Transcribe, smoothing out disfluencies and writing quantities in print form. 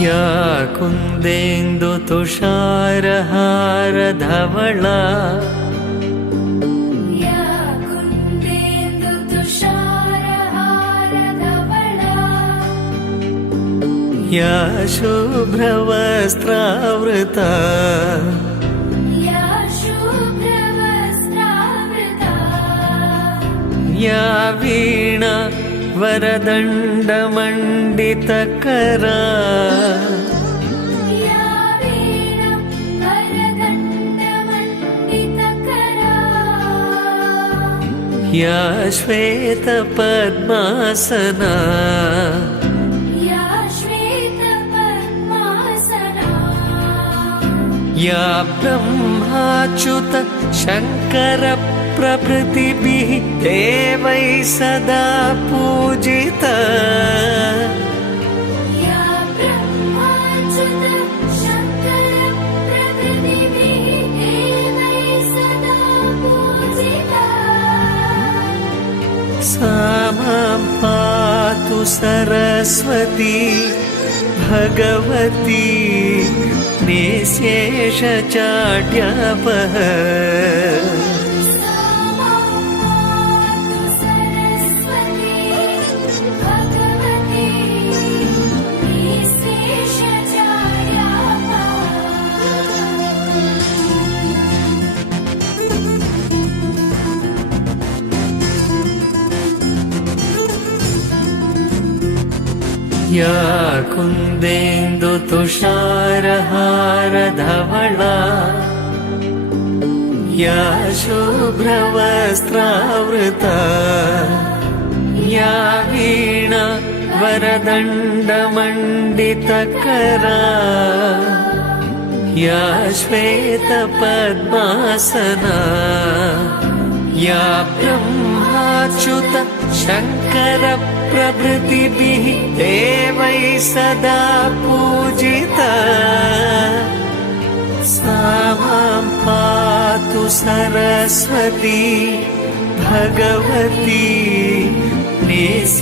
या कुन्देन्दु तुषारहार धवला या शुभ्रवस्त्रावृता या वीणा वरदण्डमण्डितकरा या श्वेतपद्मासना या ब्रह्माच्युत शङ्कर प्रभृतिभिः देवैः सदा पूजिता सा मां पातु सरस्वती भगवती निःशेषचाढ्यापः या कुन्देन्दु तुषारहार धवला या शुभ्रवस्त्रावृता या वीणा वरदण्डमण्डितकरा या श्वेतपद्मासना या ब्रह्माच्युत शङ्कर प्रभृतिभिः देवैः सदा पूजिता सा मां पातु सरस्वती भगवती निःशेषचाढ्यापः